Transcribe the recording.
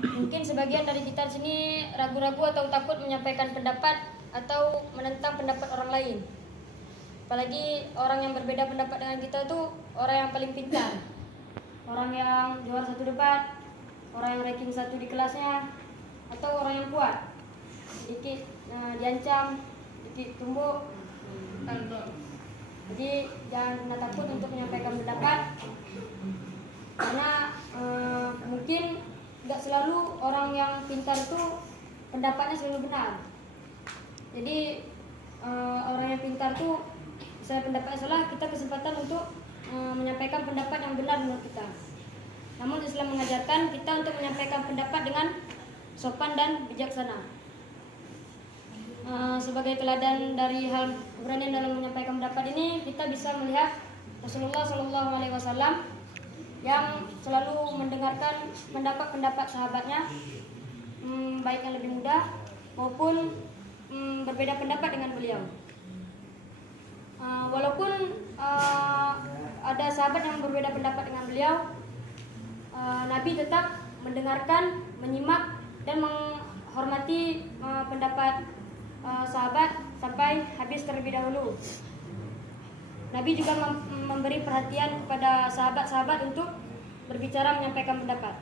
Mungkin sebagian dari kita di sini ragu-ragu atau takut menyampaikan pendapat atau menentang pendapat orang lain. Apalagi orang yang berbeda pendapat dengan kita tuh orang yang paling pintar, orang yang juara satu debat, orang yang ranking 1 di kelasnya, atau orang yang kuat, sedikit diancam, sedikit tumbuk. Jadi jangan pernah takut untuk menyampaikan pendapat, karena mungkin nggak selalu orang yang pintar itu pendapatnya selalu benar. Jadi orang yang pintar tuh misalnya pendapatnya salah, kita kesempatan untuk menyampaikan pendapat yang benar menurut kita. Namun Islam mengajarkan kita untuk menyampaikan pendapat dengan sopan dan bijaksana. Sebagai teladan dari hal keberanian dalam menyampaikan pendapat ini, kita bisa melihat Rasulullah SAW yang selalu mendengarkan pendapat sahabatnya, baik yang lebih muda maupun berbeda pendapat dengan beliau. Walaupun ada sahabat yang berbeda pendapat dengan beliau, Nabi tetap mendengarkan, menyimak dan menghormati pendapat sahabat sampai habis terlebih dahulu. Nabi juga memberi perhatian kepada sahabat-sahabat untuk berbicara menyampaikan pendapat.